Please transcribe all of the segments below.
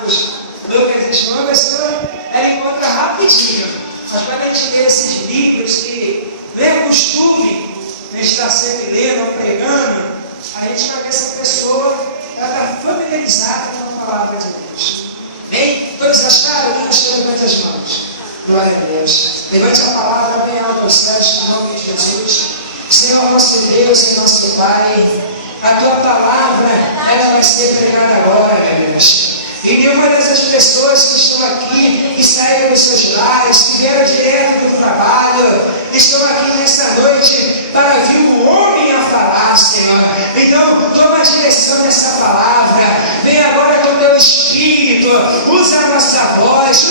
Marcos, Lucas e João, a pessoa ela encontra rapidinho. Mas quando a gente lê esses livros que não é costume estar sempre lendo ou pregando, a gente vai ver essa pessoa, ela está familiarizada com a palavra de Deus. Bem? Todos acharam? Quem achou? Levante as mãos. Glória a Deus. Levante a palavra bem alto aos céus, em nome de Jesus. Senhor nosso Deus e nosso Pai, a tua palavra, ela vai ser pregada agora, meu Deus. E nenhuma dessas pessoas que estão aqui, que saíram dos seus lares, que vieram direto do trabalho, estão aqui nesta noite para ouvir o homem a falar, Senhor. Então, toma a direção dessa palavra. Vem agora com o teu Espírito, usa a nossa voz,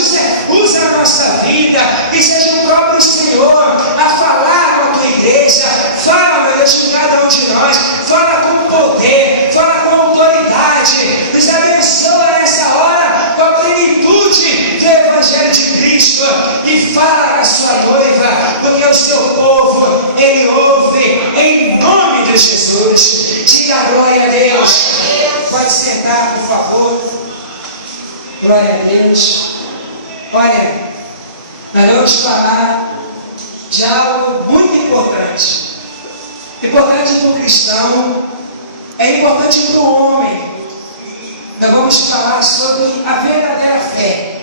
usa a nossa vida, que seja o próprio Senhor a falar com a tua igreja. Fala, meu Deus, com cada um de nós. Fala com poder, fala com autoridade. Nos abençoa nessa hora com a plenitude do Evangelho de Cristo e fala com a sua noiva, porque o seu povo, ele ouve em nome de Jesus. Diga glória a Deus. Pode sentar, por favor. Glória a Deus. Olha, nós vamos falar de algo muito importante. Importante para o cristão, é importante para o homem. Nós vamos falar sobre a verdadeira fé.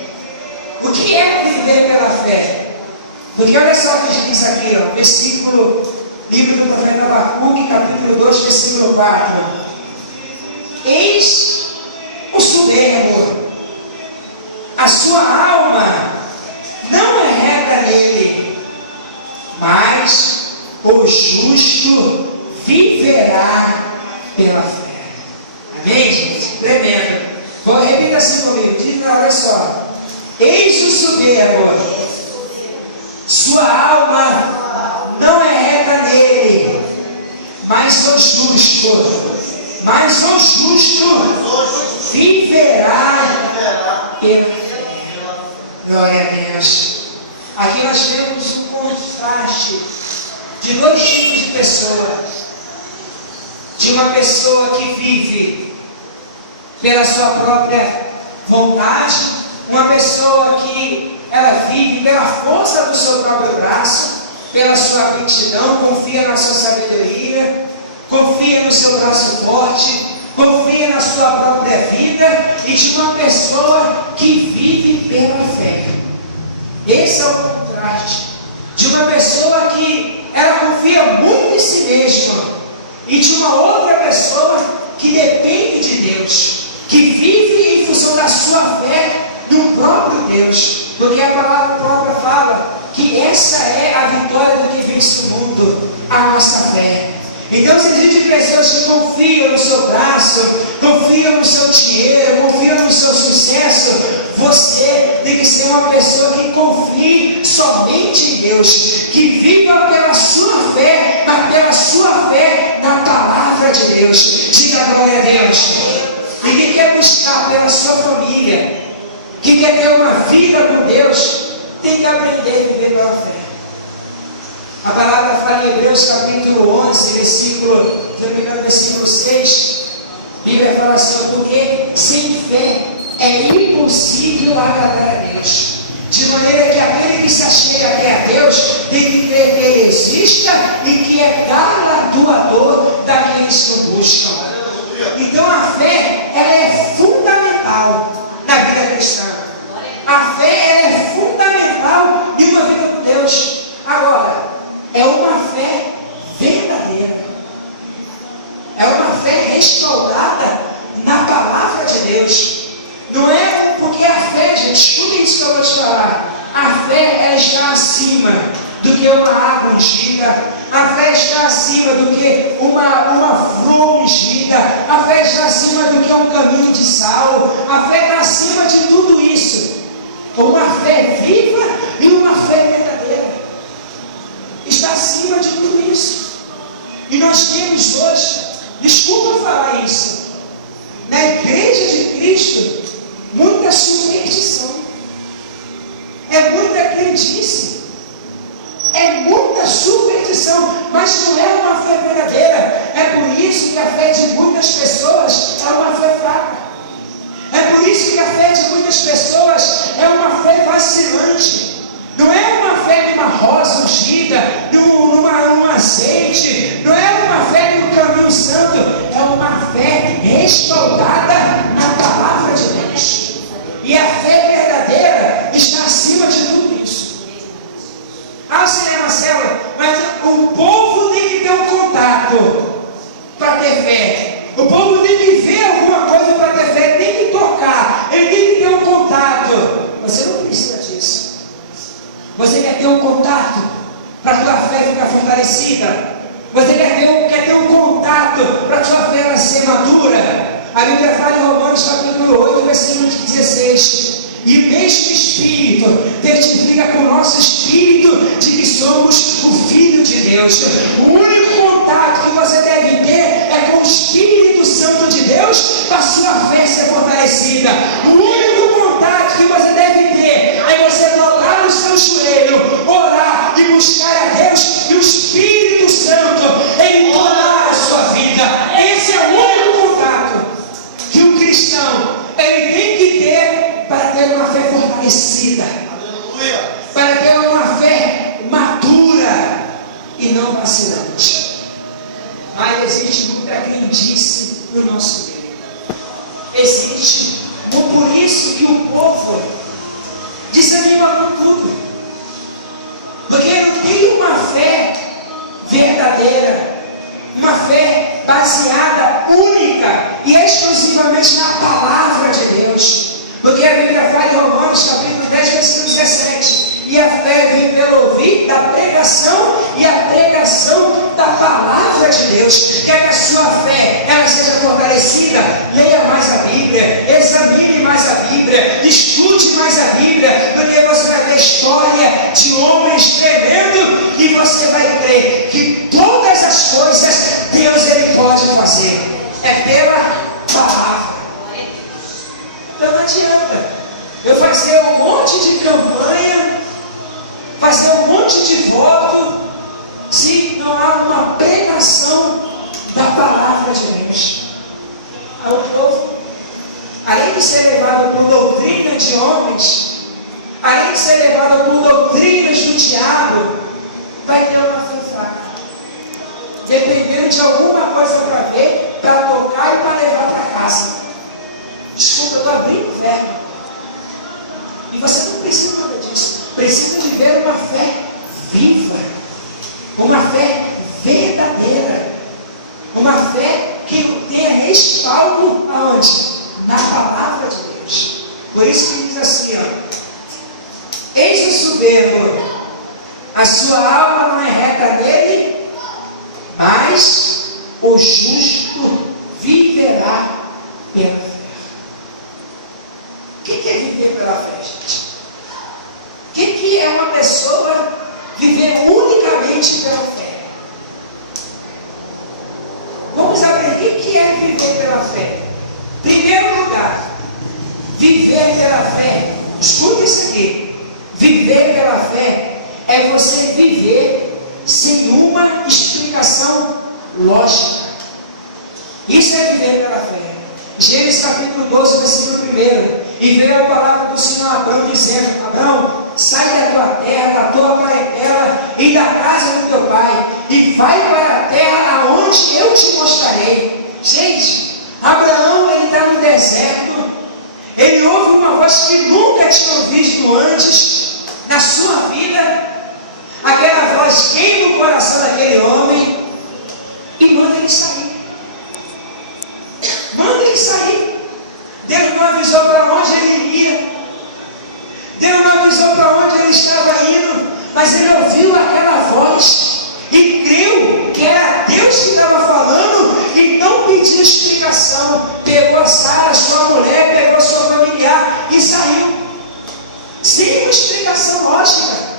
O que é viver pela fé? Porque olha só o que diz aqui, ó, versículo, livro do profeta Abacuque, capítulo 2, versículo 4. Eis o soberbo, a sua alma não é reta nele, mas o justo viverá pela fé. Amém, gente? Tremendo. Repita assim comigo. Diz, olha só. Eis o soberbo, sua alma não é reta nele, mas o justo viverá pela fé. Glória a Deus. Aqui nós temos um contraste de dois tipos de pessoa. De uma pessoa que vive pela sua própria vontade, uma pessoa que ela vive pela força do seu próprio braço, pela sua aptidão, confia na sua sabedoria, confia no seu braço forte, confia na sua própria vida, e de uma pessoa que vive pela fé. Esse é o contraste de uma pessoa que ela confia muito em si mesma, e de uma outra pessoa que depende de Deus, que vive em função da sua fé no próprio Deus, porque a palavra própria fala que essa é a vitória do que vence o mundo, a nossa fé. Então, se existe pessoas que confiam no seu braço, confiam no seu dinheiro, confiam no seu sucesso, você tem que ser uma pessoa que confie somente em Deus, que viva pela sua fé, mas pela sua fé na palavra de Deus. Diga glória a Deus. Ninguém quer buscar pela sua família, que quer ter uma vida com Deus, tem que aprender a viver pela fé. A palavra fala em Hebreus capítulo 11, versículo 6, a Bíblia fala assim, porque sem fé é impossível agradar a Deus. De maneira que aquele que se achega até a Deus tem que crer que Ele exista e que é galardoador daqueles que o buscam. Então a fé, ela é fundamental na vida cristã. A fé, ela é fundamental em uma vida com Deus. Agora, é uma fé verdadeira. É uma fé respaldada na palavra de Deus. Não é porque a fé, gente, escuta isso que eu vou te falar. A fé, ela está acima do que uma água ungida. A fé está acima do que uma flor ungida. A fé está acima do que um caminho de sal. A fé está acima de tudo isso. Uma fé viva e uma fé verdadeira. Está acima de tudo isso. E nós temos hoje, desculpa falar isso, na igreja de Cristo, muita superstição, é muita crendice, é muita superstição, mas não é uma fé verdadeira. É por isso que a fé de muitas pessoas é uma fé fraca. É por isso que a fé de muitas pessoas é uma fé vacilante. Não é uma fé numa rosa ungida, num azeite, não é uma fé no caminho santo, é uma fé respaldada na palavra de Deus. E a fé verdadeira está acima de tudo isso. Marcelo, mas o povo tem que ter um contato para ter fé. O povo tem que ver alguma coisa para ter fé, tem que tocar, ele tem que ter um contato. Você não precisa disso. Você quer ter um contato para a tua fé ficar fortalecida? Você quer ter um contato para a tua fé ser madura? A Bíblia fala em Romanos capítulo 8, versículo 16. E o mesmo Espírito testifica com o nosso espírito de que somos o Filho de Deus. O único contato que você deve ter é com o Espírito Santo de Deus para a sua fé ser fortalecida. O único contato que você deve ter é você dobrar no seu joelho, orar e buscar a Deus e o Espírito Santo entonar a sua vida. Esse é o único contato que um cristão ele tem que ter para ter uma fé fortalecida. Aleluia. Para ter uma fé madura e não vacilante. Mas existe muita crendice no nosso meio. Existe. Por isso que o povo desanima com tudo. Porque não tem uma fé verdadeira, uma fé baseada única e exclusivamente na palavra de Deus. Porque a Bíblia fala em Romanos capítulo 10, versículo 17. E a fé vem pelo ouvir da pregação e a pregação da palavra de Deus. Quer que a sua fé ela seja fortalecida? Leia mais a Bíblia, examine mais a Bíblia, estude mais a Bíblia, porque você vai ver a história de homens tremendo e você vai crer que todas as coisas Deus ele pode fazer. É pela palavra. Então não adianta eu fazer um monte de campanha, fazer um monte de voto, se não há uma pregação da palavra de Deus. Aí o povo, além de ser levado por doutrina de homens, além de ser levado por doutrinas do diabo, vai ter uma fé fraca, dependendo de alguma coisa para ver, para tocar e para levar para casa. Desculpa, eu estou abrindo fé. E você não precisa nada disso. Precisa de ver uma fé viva, uma fé verdadeira, uma fé que tenha respaldo aonde? Na palavra de Deus. Por isso que diz assim, ó: eis o soberbo, a sua alma não é reta nele, mas o justo viverá pela fé. O que é viver pela fé, gente? O que é uma pessoa viver unicamente pela fé? Vamos aprender o que é viver pela fé. Primeiro lugar, viver pela fé, escuta isso aqui: viver pela fé é você viver sem uma explicação lógica. Isso é viver pela fé. Gênesis capítulo 12, versículo 1. E veio a palavra do Senhor a Abrão, dizendo: Abrão, sai da tua terra, da tua parentela e da casa do teu pai, e vai para a terra aonde eu te mostrarei. Gente, Abraão, ele está no deserto, ele ouve uma voz que nunca tinha ouvido antes na sua vida. Aquela voz queima o coração daquele homem e manda ele sair. Manda ele sair. Deus não avisou para onde ele iria. Deus não avisou para onde ele estava indo. Mas ele ouviu aquela voz e creu que era Deus que estava falando e não pediu explicação. Pegou a Sara, sua mulher, pegou sua familiar e saiu. Sem uma explicação lógica.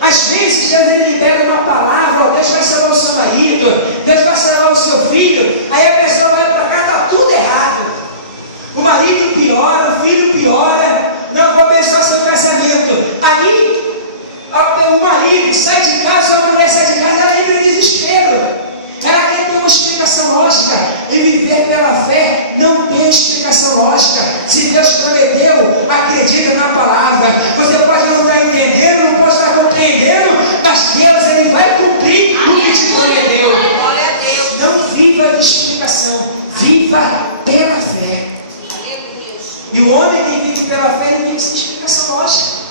Às vezes Deus ele libera uma palavra: Deus vai salvar o seu marido, Deus vai salvar o seu filho. Aí a pessoa vai para cá, está tudo errado. O marido piora, o filho piora. Não, vou abençoar seu casamento. Aí o marido sai de casa, a mulher sai de casa, ela entra em desespero. Ela quer ter uma explicação lógica. E viver pela fé não tem explicação lógica. Se Deus prometeu, aquilo medida na palavra. Você pode não estar entendendo, não pode estar compreendendo, mas Deus, Ele vai cumprir o que te prometeu. Glória a Deus. Não viva de explicação, viva pela fé. Aleluia. E o homem que vive pela fé, ele vive sem explicação lógica.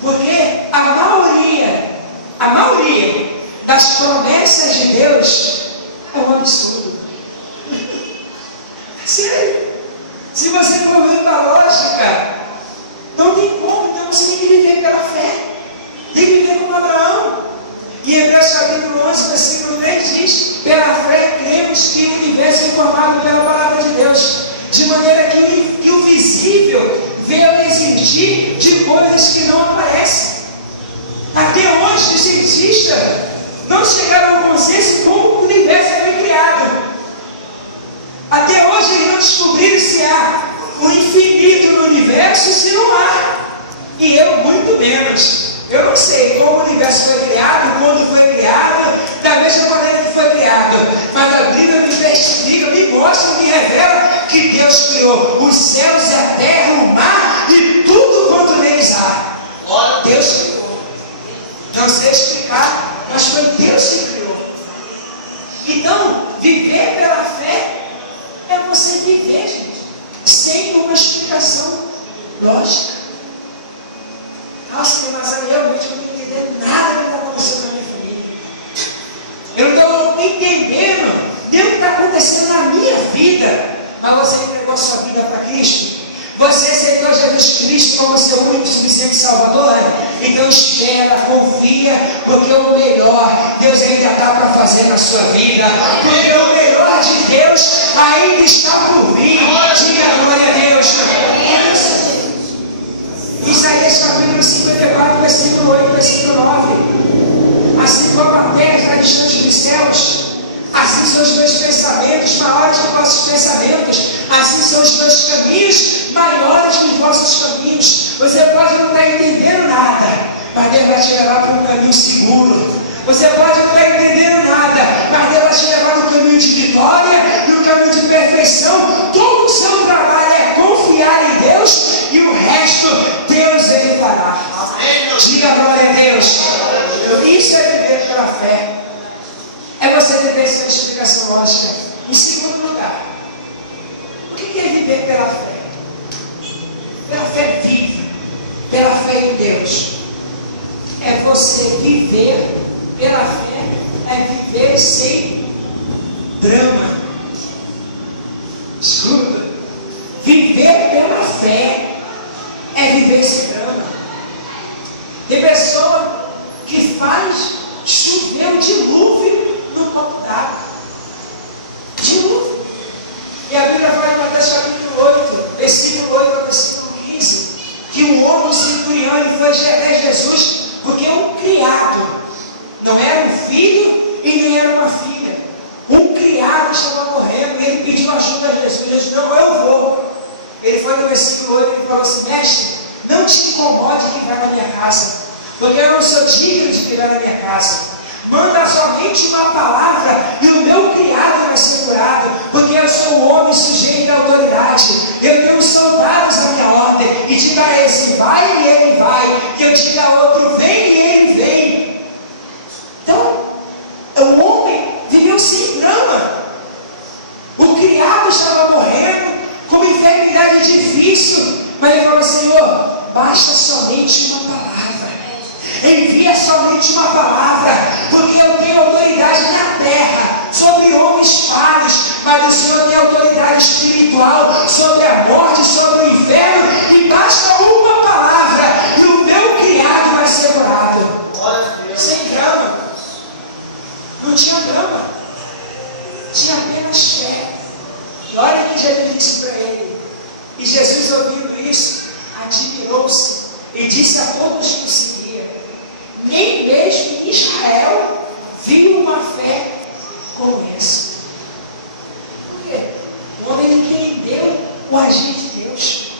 Porque a maioria das promessas de Deus é um absurdo. Sério. Se você for ver a lógica, não tem como, então você tem que viver pela fé. Tem que viver como Abraão. E Hebreus capítulo 11, versículo 3 diz: pela fé cremos que o universo é formado pela palavra de Deus, de maneira que o visível veio a existir de coisas que não aparecem. Até hoje os cientistas não chegaram ao consenso como o universo foi criado. Até hoje eles não descobriram se há um infinito no universo, se não há. E eu muito menos. Eu não sei como o universo foi criado, quando foi criado, da mesma maneira que foi criado. Mas a Bíblia me testifica, me mostra, me revela que Deus criou os céus e a terra, o mar e tudo quanto neles há. Deus criou. Não sei explicar, mas foi Deus que criou. Então, viver pela fé é você viver, gente, sem uma explicação lógica. Nossa, mas eu realmente não estou entendendo nada que está acontecendo na minha família. Eu não estou entendendo nem o que está acontecendo na minha vida. Mas você entregou sua vida para Cristo. Você aceitou Jesus Cristo como seu único e suficiente Salvador? Então espera, confia, porque o melhor Deus ainda está para fazer na sua vida. Porque o melhor de Deus ainda está por vir. Diga glória a Deus. Isaías capítulo 54, versículo 8, versículo 9. Assim como a terra está distante dos céus, assim são os meus pensamentos maiores que os vossos pensamentos, assim são os meus caminhos maiores que os vossos caminhos. Você pode não estar entendendo nada, mas Deus vai te levar para um caminho seguro. Você pode não estar entendendo nada, mas Deus vai te levar no caminho de vitória, no caminho de perfeição. Todo o seu trabalho é confiar em Deus e o resto Deus Ele fará. Diga glória a Deus. Isso é viver pela fé. É você viver sem explicação lógica. Em segundo lugar, o que é viver pela fé? Pela fé vive, pela fé em Deus. É você viver pela fé, é viver sem drama. Escuta, viver pela fé é viver sem drama. Tem pessoa que faz chover um dilúvio no copo d'água. Dilúvio. E a Bíblia fala em Mateus capítulo 8, versículo 8 ao versículo 15, que um homem centurião foi até Jesus, porque um criado, não era um filho e nem era uma filha, um criado estava morrendo, e ele pediu ajuda a Jesus. Jesus disse: não, eu vou. Ele foi no versículo 8 e falou assim: mestre, não te incomode de ficar na minha casa, porque eu não sou digno de ficar na minha casa. Manda somente uma palavra e o meu criado vai ser curado, porque eu sou um homem sujeito à autoridade. Eu tenho soldados à minha ordem, e diga a esse vai e ele vai, que eu diga a outro vem e ele vem. Então, o homem viveu sem drama. O criado estava morrendo com uma enfermidade difícil, mas ele falou: Senhor, basta somente uma palavra. Envia somente uma palavra, porque eu tenho autoridade na terra sobre homens falhos, mas o Senhor tem autoridade espiritual sobre a morte, sobre o inferno, e basta uma palavra e o meu criado vai ser curado. Sem drama. Não tinha drama, tinha apenas fé. E olha que Jesus disse para ele. E Jesus, ouvindo isso, admirou-se e disse a todos que o seguiam: nem mesmo em Israel viu uma fé como essa. Por quê? O homem entendeu o agir de Deus.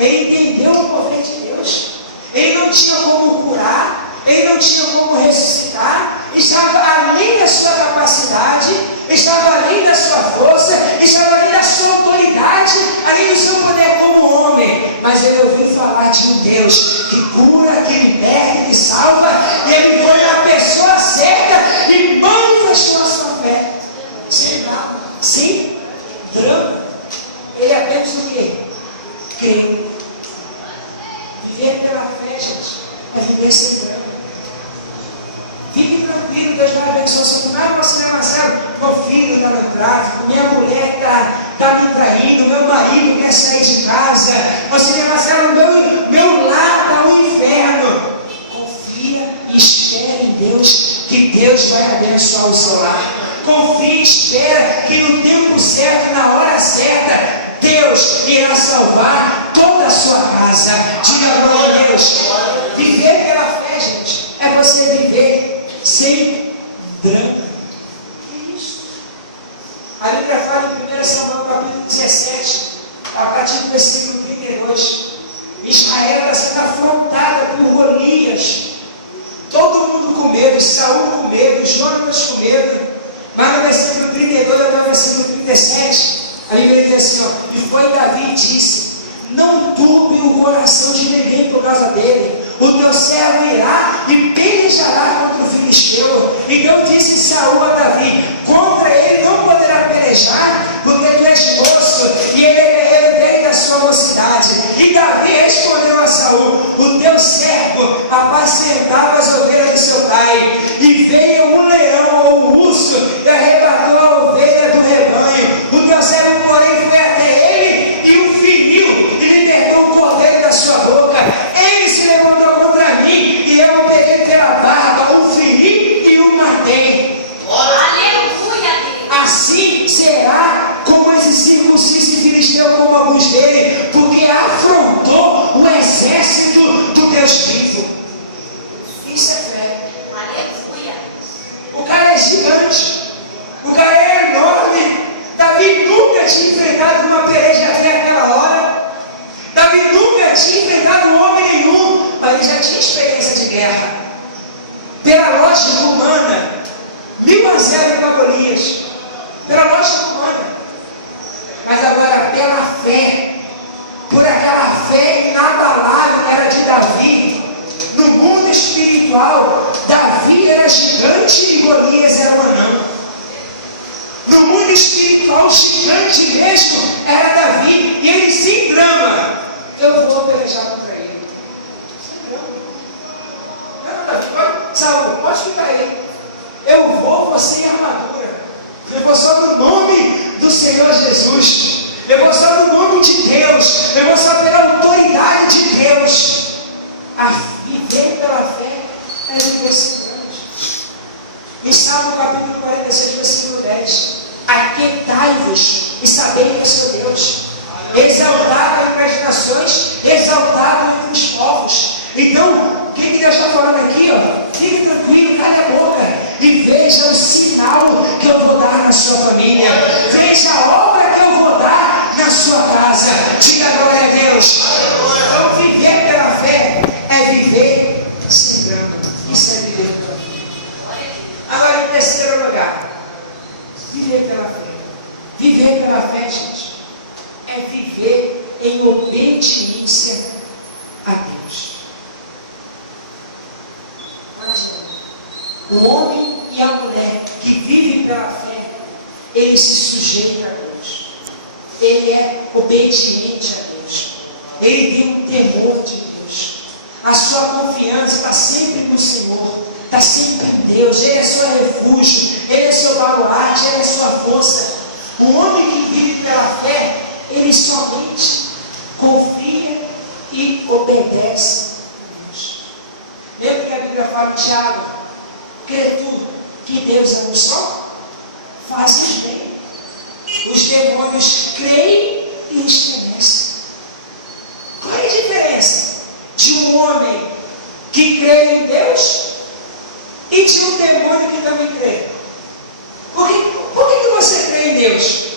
Ele entendeu o mover de Deus. Ele não tinha como curar, ele não tinha como ressuscitar, estava além da sua capacidade, estava além da sua força, estava além da sua autoridade, além do seu poder como homem. Mas mas ele ouviu falar de um Deus que cura, que liberta, que salva, e ele foi a pessoa certa e manifestou a sua fé. Sem drama. Ele apenas o quê? Creu. Viver pela fé, gente, é viver sem drama. Fique tranquilo, Deus vai abençoar seu filho. Você não é Marcelo, meu filho está no tráfico, minha mulher está me traindo, meu marido quer sair de casa. Você não é Marcelo, meu lar está no inferno. Confia e espera em Deus, que Deus vai abençoar o seu lar. Confia e espera que no tempo certo, na hora certa, Deus irá salvar toda a sua casa. Diga glória a Deus. Viver pela fé, gente, é você viver sem drama. Que isso? A Bíblia fala em 1 Samuel capítulo 17, a partir do versículo 32. Israel era sendo afrontada por Golias. Todo mundo com medo, Saul com medo, Jonas com medo. Mas no versículo 32 até o versículo 37, a Bíblia diz assim, ó, e foi Davi e disse: não turbe o coração de ninguém por causa dele. O teu servo irá e pelejará contra o filisteu. Então disse Saul a Davi: contra ele não poderá pelejar, porque tu és moço, e ele é guerreiro desde a sua mocidade. E Davi respondeu a Saul: o teu servo apacentava as ovelhas de seu pai, e veio um leão ou um urso e arrebatou a ovelha do rebanho. O teu servo, porém, foi até ele e o feriu, e libertou o cordeiro da sua boca. Ele se levantou contra mim, e eu o peguei pela barba, o feri e o matei. Aleluia, Deus. Assim será como esse circunciso filisteu, como alguns dele, porque afrontou o exército do Deus vivo. Isso é fé. Aleluia. O cara é gigante, o cara é enorme. Davi nunca tinha enfrentado uma peleja até aquela hora. Davi nunca tinha enfrentado homem nenhum, mas ele já tinha experiência de guerra. Pela lógica humana, 1.000 para Golias. Pela lógica humana. Mas agora, pela fé, por aquela fé inabalável que era de Davi, no mundo espiritual, Davi era gigante e Golias era um anão. No mundo espiritual, o gigante mesmo era Davi, e ele sem drama: eu vou pelejar contra ele. Sem drama. Não, Davi, Saul, pode ficar aí. Eu vou sem armadura. Eu vou só no nome do Senhor Jesus. Eu vou só no nome de Deus. Eu vou só pela autoridade de Deus. A viver pela fé é viver sem drama. Em Salmo capítulo 46, versículo 10: aquietai-vos e sabei que eu sou Deus, exaltado entre as nações, exaltado entre os povos. Então, o que Deus está falando aqui? Ó? Fique tranquilo, cale a boca e veja o sinal que eu vou dar na sua família. Veja a obra que eu vou dar na sua casa. Diga glória a Deus. Então, viver pela fé é viver sem drama. Isso é viver pela fé. Agora, em terceiro lugar, viver pela fé. Viver pela fé, gente, é viver em obediência a Deus. Imagina, o homem e a mulher que vivem pela fé, ele se sujeita a Deus. Ele é obediente a Deus. Ele tem um temor de Deus. A sua confiança está sempre no Senhor. Está sempre em Deus. Ele é seu refúgio, Ele é seu baluarte, Ele é sua força. O homem que vive pela fé, ele somente confia e obedece a Deus. Lembra que a Bíblia fala, Tiago: crê tu que Deus é um só? Fazes bem. Os demônios creem e estremecem. Qual é a diferença de um homem que crê em Deus e de um demônio que também crê? Por que você crê em Deus?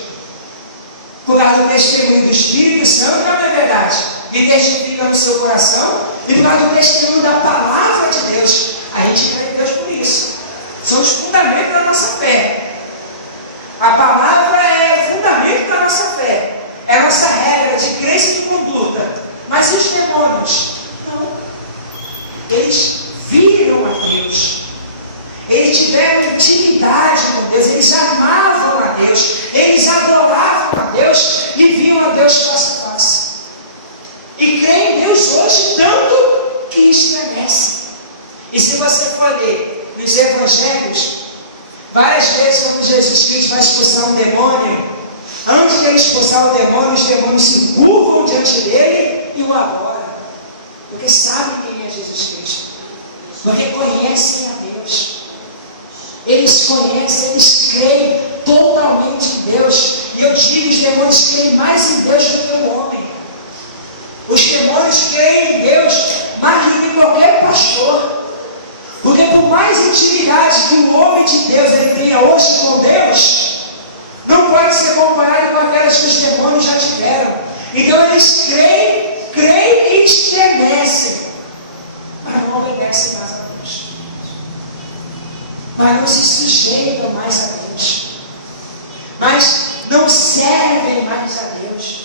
Por causa do testemunho do Espírito Santo, não é verdade? E testifica no seu coração, e por causa do testemunho da palavra de Deus. A gente crê em Deus por isso. São os fundamentos da nossa fé. A palavra é o fundamento da nossa fé. É a nossa regra de crença e de conduta. Mas Mas os demônios, não. Eles viram a Deus. Eles tiveram intimidade com Deus. Eles amavam a Deus. Eles adoravam a Deus e viam a Deus face a face. E creem em Deus hoje tanto que estremece. E se você for ler nos evangelhos, várias vezes quando Jesus Cristo vai expulsar um demônio, antes de ele expulsar o demônio, os demônios se curvam diante dele e o adoram. Porque sabem quem é Jesus Cristo. Porque conhecem a Deus. Eles conhecem, eles creem totalmente em Deus. E eu digo, os demônios creem mais em Deus do que o homem. Os demônios creem em Deus mais do que qualquer pastor. Porque por mais intimidade que o homem de Deus ele tenha hoje com Deus, não pode ser comparado com aquelas que os demônios já tiveram. Então eles creem e estremecem, mas não obedecem mais a Deus. Mas não se sujeitam mais a Deus. Mas não servem mais a Deus.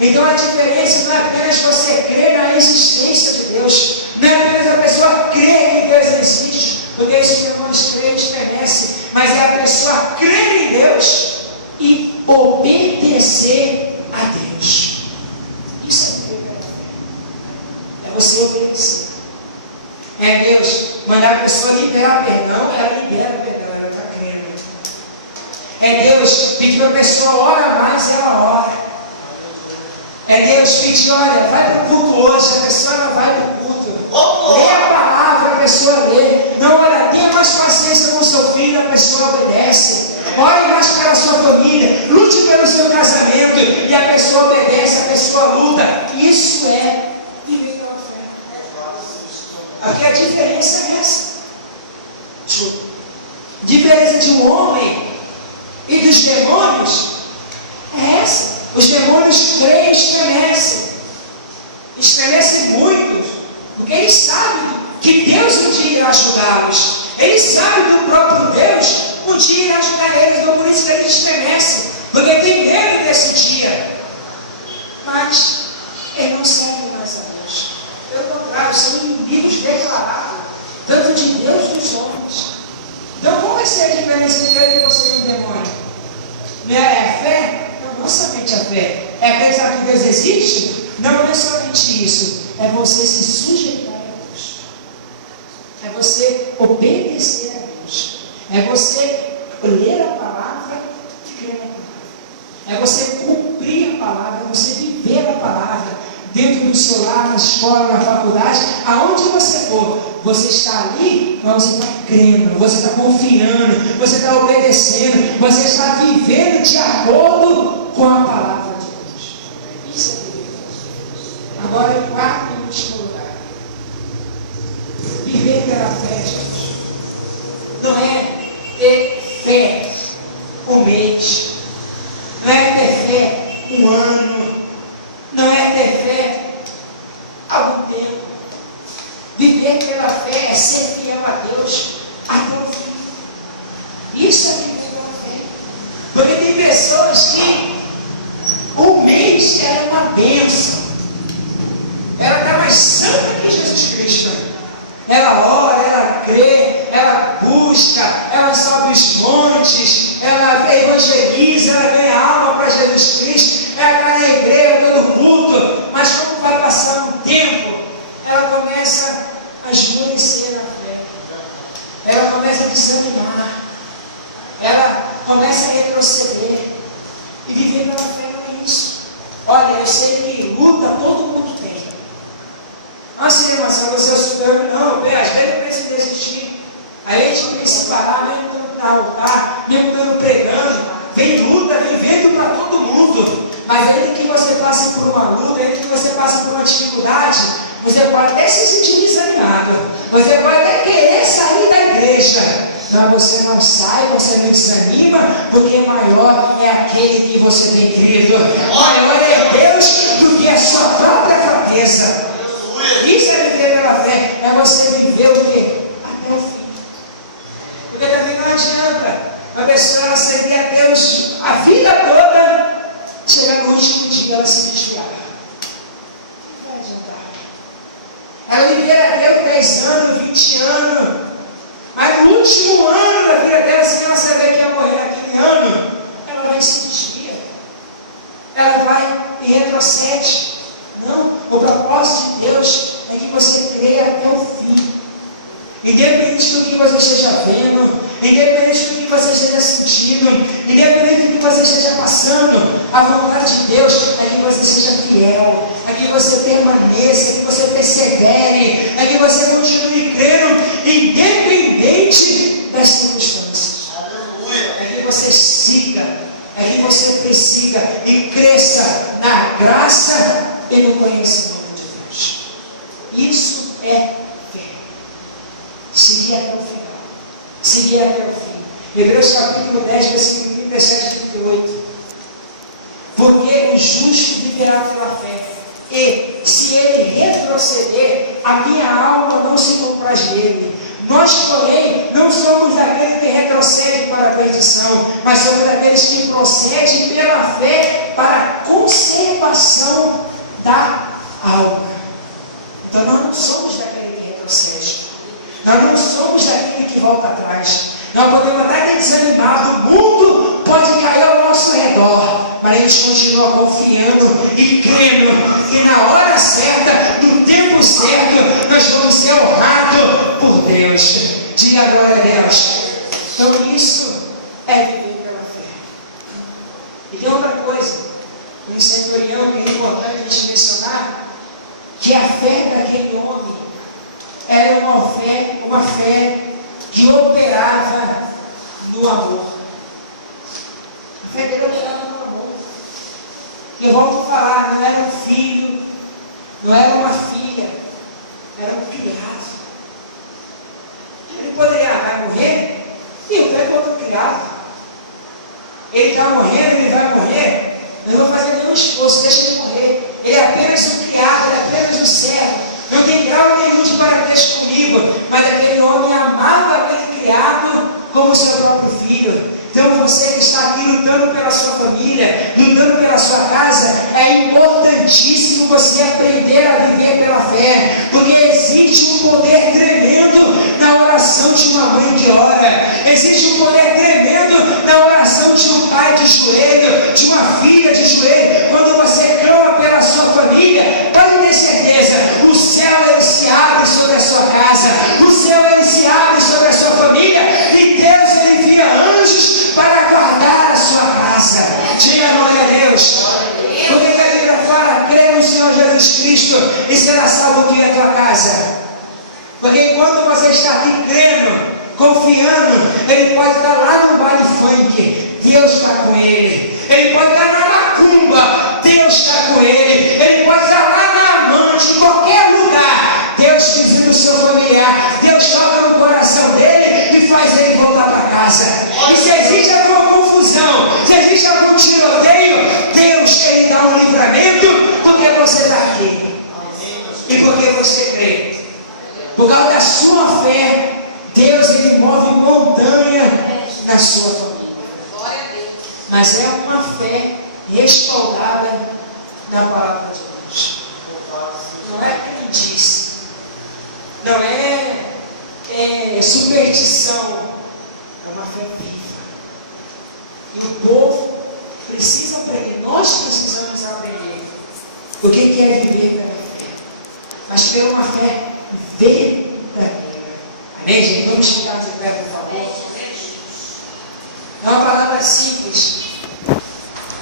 Então a diferença não é apenas você crer na existência de Deus, não é apenas a pessoa crer que Deus existe, porque esses demônios creem e estremecem, mas é a pessoa crer em Deus e obedecer a Deus. Isso é crer pela fé. É você obedecer. É Deus mandar a pessoa liberar perdão, ela libera perdão, ela está crendo. É Deus pedir para a pessoa ora mais, ela ora. É Deus pedir, olha, vai para o culto hoje, a pessoa não vai para o culto. Lê a palavra, a pessoa lê. Não, olha, tenha mais paciência com o seu filho, a pessoa obedece. Ore mais pela sua família, lute pelo seu casamento, e a pessoa obedece, a pessoa luta. Isso é viver pela fé. Aqui a diferença é essa. A diferença de um homem e dos demônios é essa. Os demônios creem e estremecem. Estremecem muito, porque eles sabem que Deus um dia irá ajudá-los. Eles sabem que o próprio Deus um dia irá ajudar eles. Então por isso que eles estremecem, porque tem medo desse dia. Mas eles não servem mais a Deus. Pelo contrário, são inimigos declarados, tanto de Deus como dos homens. Então qual vai ser a diferença entre você e o demônio? Não é a fé? Não somente a fé, é acreditar que Deus existe? Não é somente isso, é você se sujeitar a Deus, é você obedecer a Deus, é você ler a palavra e crer na palavra, é você cumprir a palavra, é você viver a palavra dentro do seu lar, na escola, na faculdade, aonde você for. Você está ali, mas você está crendo, você está confiando, você está obedecendo, você está vivendo de acordo com a palavra de Deus. Isso é viver. Agora, em quarto e último lugar, viver pela fé, gente, não é ter fé um mês, não é ter fé um ano, não é ter fé algum tempo. Viver pela fé é ser fiel a Deus até o fim. Isso é viver pela fé. Porque tem pessoas que o mês era uma bênção. Ela está mais santa que Jesus Cristo. Ela ora, ela crê, ela busca, ela sobe os montes, ela evangeliza, ela ganha alma para Jesus Cristo, ela está na igreja, todo culto, mas como vai passar um tempo, ela começa a esmorecer na fé, ela começa a desanimar, ela começa a retroceder, e viver pela fé não é isso. Olha, eu sei que luta todo mundo tem. Ah, sim, mas se você é o super-homem, não, bem, às vezes eu penso em desistir. Aí a gente pensa em parar, mesmo estando no altar, mesmo estando pregando, vem luta, vem vento para todo mundo. Mas ele que você passa por uma luta, ele que você passa por uma dificuldade, você pode até se sentir desanimado, você pode até querer sair da igreja. Então você não sai, você não desanima, porque maior é aquele que você tem crido. Maior é Deus do que a sua própria cabeça. Isso é viver pela fé, é você viver o quê? Até o fim. Porque também não adianta a pessoa ela servir a Deus a vida toda, chegar no último dia ela se desviar. Não vai adiantar. A Oliveira deu 10 anos, 20 anos. Mas no último ano da vida dela, se ela saber que ia morrer naquele ano, ela vai se desvia. Ela vai e retrocede. Não, o propósito de Deus é que você creia até o fim. Independente do que você esteja vendo, independente do que você esteja sentindo, independente do que você esteja passando, a vontade de Deus é que você seja fiel, é que você permaneça, é que você persevere, é que você continue crendo, independente das circunstâncias. É que você siga, é que você persiga e cresça na graça e no conhecimento de Deus. Isso é seguir até o final. Seguir até o fim. Hebreus capítulo 10, versículo 37 e 38. Porque o justo viverá pela fé. E se ele retroceder, a minha alma não se compraz dele. Nós, porém, não somos daqueles que retrocedem para a perdição, mas somos daqueles que procedem pela fé para a conservação da alma. Então nós não somos daquele que retrocede. Nós não somos daquele que volta atrás. Nós podemos até ter desanimado, o mundo pode cair ao nosso redor, mas a gente continua confiando e crendo que na hora certa, no tempo certo, nós vamos ser honrados por Deus. Diga a glória a Deus. Então isso é viver pela fé. E tem outra coisa, no centurião, que é importante a gente mencionar, que a fé daquele homem era uma fé que operava no amor. A fé dele operava no amor. E eu volto a falar, não era um filho, não era uma filha, era um criado. Ele poderia morrer, e eu pego outro criado. Ele está morrendo, ele vai morrer, eu não vou fazer nenhum esforço, deixa ele morrer. Ele é apenas um criado, ele é apenas um servo. Não tem grau nenhum de parentesco comigo, mas aquele homem amava aquele criado como seu próprio filho. Então você que está aqui lutando pela sua família, lutando pela sua casa, é importantíssimo você aprender a viver pela fé, porque existe um poder tremendo na oração de uma mãe que ora, existe um poder tremendo na oração de um pai de joelho, de uma filha de joelho. Quando você clama pela sua família, pode ter certeza, o céu ele se abre sobre a sua casa, o céu ele se abre sobre a sua família, e Deus ele envia anjos para guardar a sua casa. Diga glória a Deus. Porque a Bíblia fala, crê no Senhor Jesus Cristo e será salvo tu e a tua casa. Porque quando você está aqui crendo, confiando, ele pode estar lá no baile funk, Deus está com ele. Ele pode estar na macumba, Deus está com ele. Ele pode estar lá na amante, em qualquer lugar, Deus visita o seu familiar, Deus toca no coração dele e faz ele voltar para casa. E se existe alguma confusão, se existe algum tiroteio, Deus ele dá um livramento, porque você está aqui. E porque você crê. Por causa da sua fé, Deus ele move montanha na sua família. Mas é uma fé respaldada na palavra de Deus. Não é crendice, não é superstição, é uma fé viva. E o povo precisa aprender, nós precisamos aprender o que é viver pela fé, mas pela uma fé verdadeira. Amém, gente? Vamos ficar de pé, por favor. É uma palavra simples,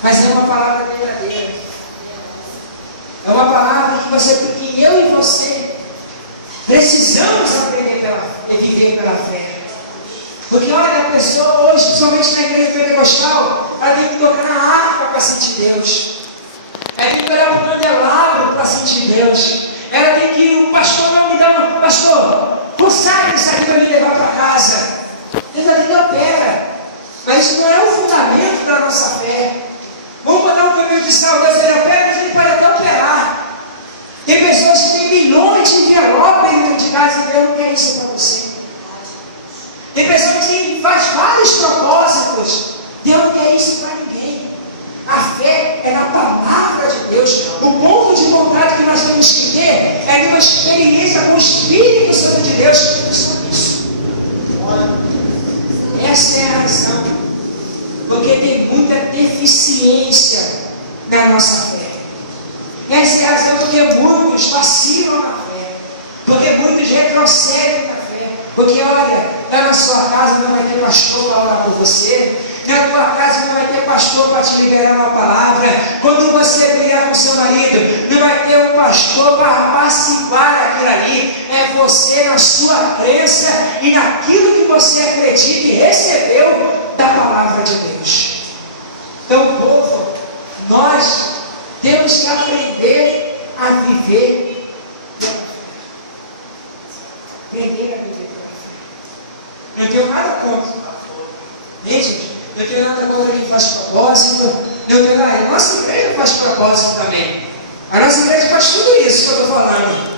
mas é uma palavra verdadeira. É uma palavra que eu e você precisamos aprender e viver pela fé. Porque olha, a pessoa hoje, principalmente na igreja pentecostal, ela tem que tocar na harpa para sentir Deus. Ela tem que olhar o candelabro para sentir Deus. Ela tem que, o pastor vai me dar um, pastor, sabe isso aqui para me levar para casa. Deus ali não opera. Mas isso não é o fundamento da nossa fé. Vamos botar um caminho de sal, Deus ele opera, mas ele pode até operar. Tem pessoas que têm milhões de envelopes dentro de casa e Deus não quer isso para você. Tem pessoas que faz vários propósitos, Deus não quer isso para ninguém. A fé é na palavra de Deus. O ponto de vontade que nós temos que ter é que uma experiência com o Espírito Santo de Deus. Só isso. Essa é a razão. Porque tem muita deficiência na nossa fé. Essa é a razão porque muitos vacilam na fé. Porque muitos retrocedem na fé. Porque olha, na sua casa não vai ter pastor para orar por você. Na tua casa não vai ter pastor para te liberar uma palavra. Quando você brigar com seu marido, não vai ter um pastor para apaciguar aquilo ali. É você na sua crença e naquilo que você acredita e recebeu da palavra de Deus. Então, povo, nós temos que aprender a viver. Aprender a viver pela fé. Não tenho nada contra. Nem, gente? Não tenho nada contra quem faz propósito. Não tenho nada. A nossa igreja faz propósito também. A nossa igreja faz tudo isso que eu estou falando.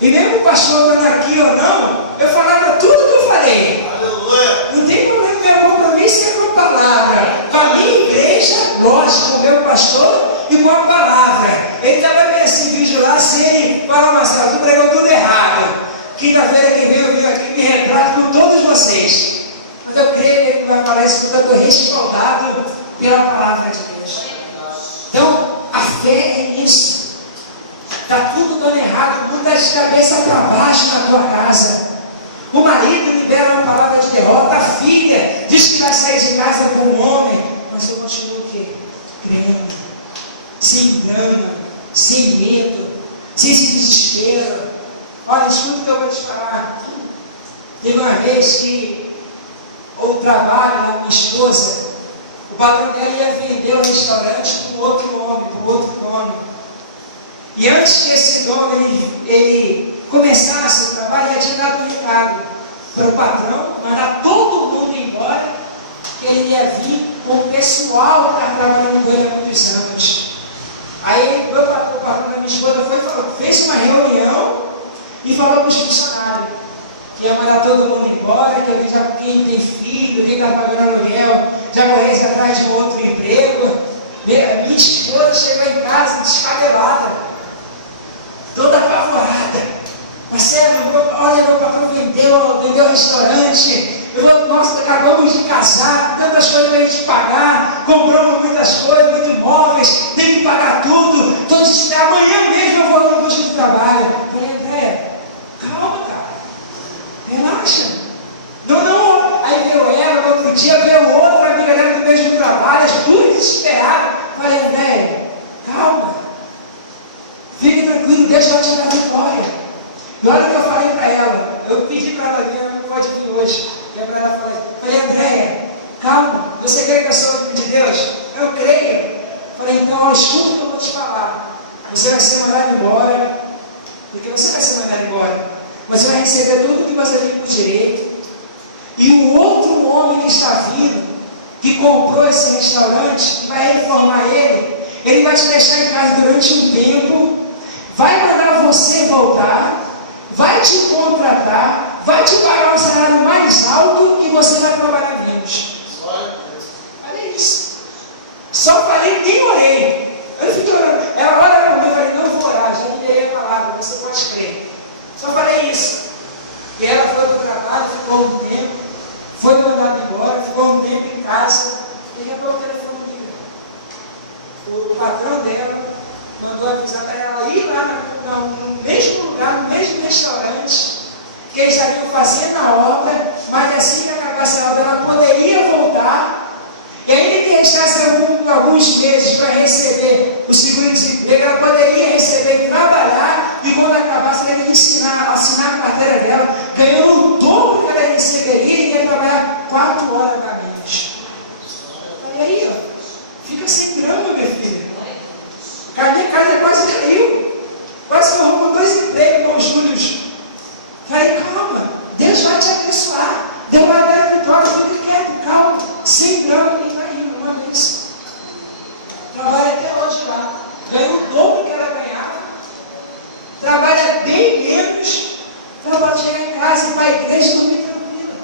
E mesmo o pastor estando aqui ou não, eu falava tudo que eu falei. Aleluia. Não tem problema, meu compromisso é com a palavra. Com a minha igreja, lógico, com o meu pastor e com a palavra. Ele estava vendo esse vídeo lá, se ele fala, Marcelo, tu pregou tudo errado. Quinta-feira que vem eu vim aqui me retrato com todos vocês. Mas eu creio que ele vai falar isso porque eu estou respaldado pela palavra de Deus. Então, a fé é nisso. Está tudo dando errado, tudo está de cabeça para baixo na tua casa. O marido libera uma palavra de derrota, a filha diz que vai sair de casa com um homem, mas eu continuo o quê? Crendo, sem drama, sem medo, sem esse desespero. Olha, escuta o que eu vou te falar. Teve uma vez que o trabalho da minha esposa, o patrão dela ia vender o restaurante para um outro nome. E antes que esse dono ele começasse o trabalho, ele tinha dado um recado para o patrão, mandar todo mundo embora, que ele ia vir com o pessoal que estava trabalhando com ele há muitos anos. Aí o patrão da minha esposa foi e falou, fez uma reunião e falou para os funcionários que ia mandar todo mundo embora, que alguém já quem tem filho, quem está pagando aluguel, já morresse atrás de um outro emprego. Minha esposa chegou em casa descabelada, toda apavorada. Marcelo, olha, meu patrão vendeu o restaurante. Nós acabamos de casar, tantas coisas para a gente pagar, compramos muitas coisas, muitos imóveis, tem que pagar tudo. Estou desesperado, amanhã mesmo eu vou no busca de trabalho. Eu falei, André, calma, cara, relaxa. Não. Aí veio ela, no outro dia veio outra amiga dela do mesmo trabalho, as duas desesperadas. Eu falei, André, calma. Fique tranquilo, Deus vai te dar vitória. E olha o que eu falei para ela. Eu pedi para ela vir, ela não pode vir hoje. E aí para ela falei, Andréia, calma, você crê que eu sou o filho de Deus? Eu creio. Falei, então, escuta o que eu vou te falar. Você vai ser mandado embora. Porque você vai ser mandado embora. Você vai receber tudo que você tem por direito. E o outro homem que está vindo, que comprou esse restaurante, que vai reformar ele vai te deixar em casa durante um tempo, vai mandar você voltar, vai te contratar, vai te pagar um salário mais alto e você vai trabalhar menos. Olha isso. Só falei, nem orei. Eu fiquei orando. Ela olha para mim e falei, não vou orar, já liberei a palavra, você pode crer. Só falei isso. E ela foi para o trabalho, ficou um tempo, foi mandada embora, ficou um tempo em casa, e já pegou o telefone dele. O patrão dela mandou avisar para ela ir lá no mesmo lugar, no mesmo restaurante, que eles estariam fazendo a obra, mas assim que acabasse a obra, ela poderia voltar. E ainda que restasse alguns meses para receber o seguro-desemprego, ela poderia receber e trabalhar, e quando acabasse, ela ia assinar a carteira dela, ganhando o dobro que ela receberia e ia trabalhar 4 horas a menos. E aí, ó, fica sem grama, minha filha. A minha casa quase caiu. Quase morreu com 2 empregos com os Júlios. Falei, calma, Deus vai te abençoar. Deus vai dar a vitória. Fica quieto, calma. Sem drama, nem vai indo, uma vez. Trabalha até hoje lá. Ganha o dobro que ela ganhava. Trabalha bem menos. Para chegar em casa e ir para a igreja e dormir tranquila.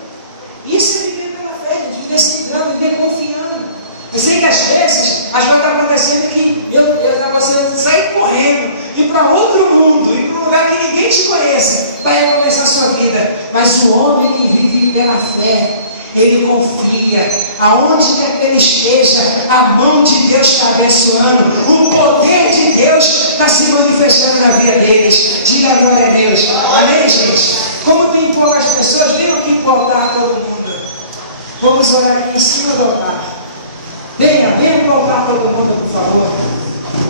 Isso é viver pela fé, viver sem drama, viver confiando. Eu sei que às vezes as coisas estão acontecendo que eu estava sair correndo, ir para outro mundo, ir para um lugar que que ninguém te conheça, vai recomeçar a sua vida. Mas o homem que vive pela fé, ele confia, aonde quer que ele esteja, a mão de Deus está abençoando, o poder de Deus está se manifestando na vida deles. Diga a glória a Deus. Amém, gente? Como tem poucas pessoas, venham aqui voltar todo mundo. Vamos orar aqui em cima do altar. Venha voltar todo mundo, por favor.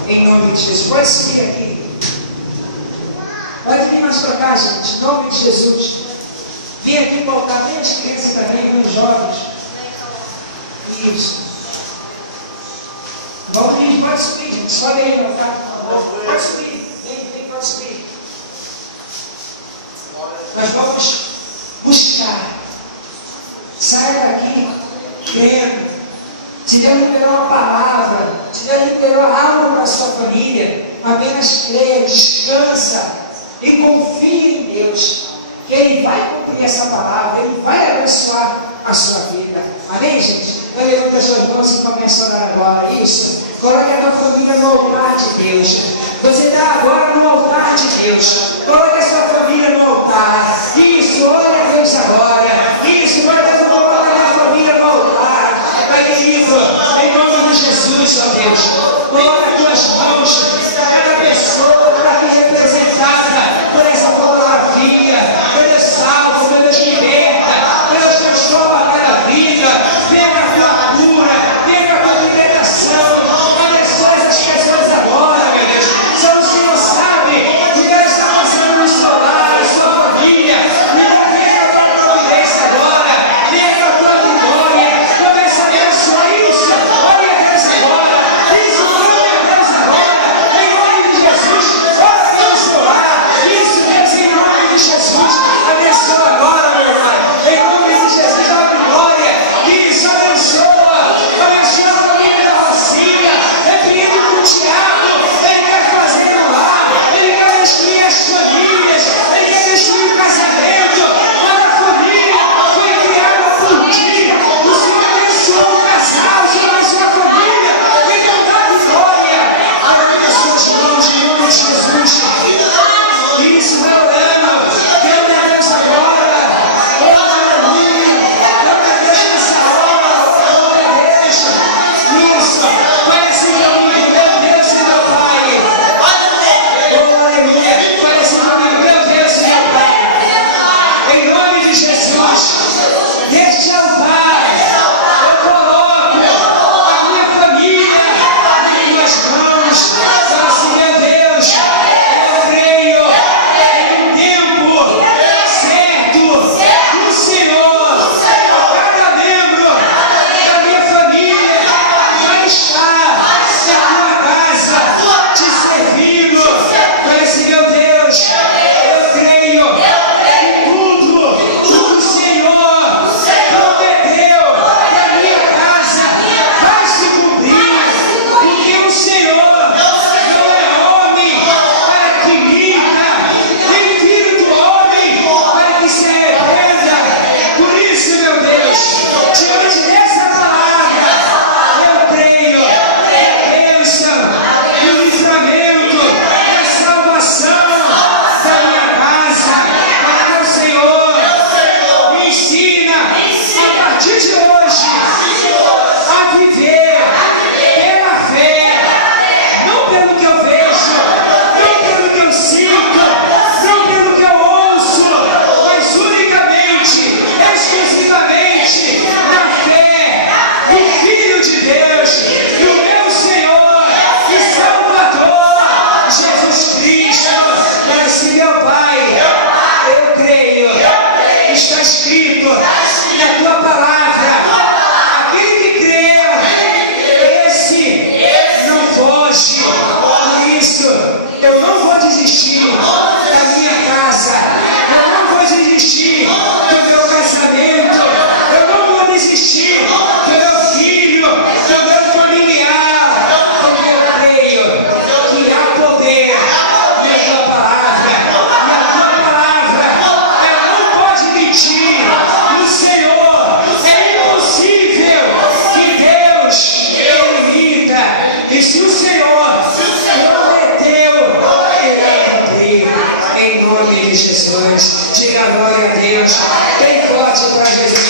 Em nome de Jesus. Pode seguir aqui. Pode vir mais para cá, gente. Em nome de Jesus. Vem aqui voltar, vem as crianças também, vem os jovens. Isso. Valdir, pode subir, gente. Sobe aí no carro, por favor. Pode subir. Vem, pode subir. Nós vamos buscar. Saia daqui crendo. Se Deus liberou uma palavra, se Deus liberou algo para a sua família, apenas creia, descansa e confie em Deus. Que Ele vai cumprir essa palavra, Ele vai abençoar a sua vida. Amém, gente? Então levanta as suas mãos e começa a orar agora. Isso. Coloque a tua família no altar de Deus. Você está agora no altar de Deus. Coloque a sua família no altar. Isso, olha a Deus agora. Isso, Pai Deus, coloque a minha família no altar. Pai querido, em nome de Jesus, ó Deus. Coloque as tuas mãos para cada pessoa, para aqui representada por essa fotografia. Deus salva, Deus liberta, Deus transforma cada vida, venha com a tua cura, venha com a tua libertação, abençoa essas pessoas agora, meu Deus. Só o Senhor sabe que Deus está passando no seu lar, na sua família, então venha com a tua providência agora, venha com a tua vitória, começa a abençoar isso, olha Deus agora, isso, glória a Deus de Jesus. Diga glória a Deus. Bem forte para Jesus.